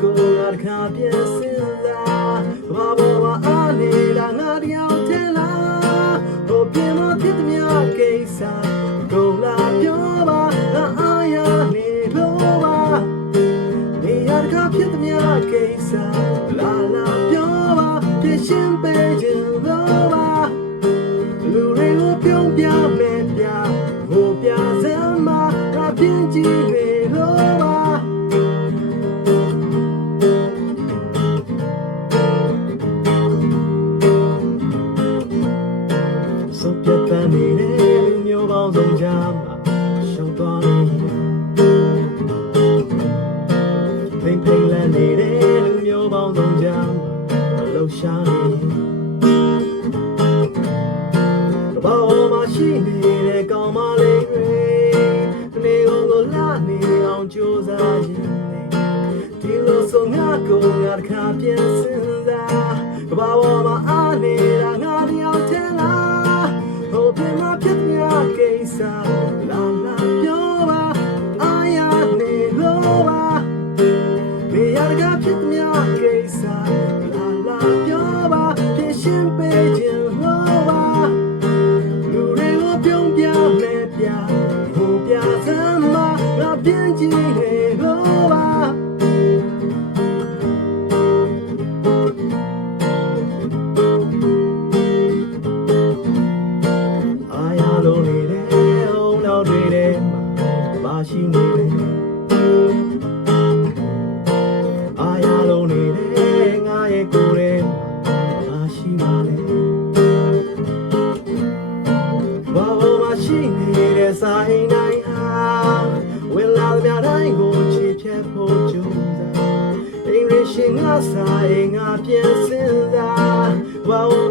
ကိုငါတခါပြန်စင်စားဘာဘောမအားနေတာငါတယောက်ထဲလားဟိုပြင်းမဖြစ်သည်များကိစ္စကုန်လာပြောပါငါအားရနေလို့ပါနေရတခါဖြစ်သည်များကိစ္စလာလာပြောပါပြရှင်းပေးခြင်းလို့ပါလူတွေကိုပြုံးပြမယ်ပြဟိုပြစမ်းမှာငါပြင်းကြည့်နေလို့ပါစုပ်ပြတ်တမ်းနေတဲ့လူမျိုးပေါင်းစုံကြားမှာရှုံးသွားနေဖိမ့်ဖိမ့်လန်းနေတဲ့လူမျိုးပေါင်းစုံကြားမှာလှုပ်ရှားနေဘာမှရှိနေတဲ့ကောင်းမလေးတွေနေကုန်ကိုလာနေအောင်ကြိုးစားရင်ဒီလိုဆိုငါကိုငါတခါပြန်စင်စားဘာမှအားနေတာငါတယောက်ထဲလားဟိုပြမဖြစ်များကိစ္စလာလာပြောပါအားရနေလို့ပါနေရတကဖြစ်များကိစ္စလာလာပြောပါပြရှင်းပေးခြင်းလို့ပါလူတွေကိုပြုံးပြမယ်ပြဟိုပြစမ်းမှာငါပြင်းကြည့်နေလို့ပါလုံးနေတဲ့ဟိုနောက်တွေထဲမှာမရှိနေတယ်အားရလုံးနေတဲ့ငါရဲ့ကိုယ်ထဲမှာမရှိပါနဲ့ဘာလို့မရှိနေတဲ့စာအိမ်တိုင်းဟာဝင်လာသမျှတိုင်းကိုချစ်ဖြတ်ဖို့ကြိုးစားအိမ်ရရှင်ငါစာအိမ်ငါပြန်စင်စားဘာလို့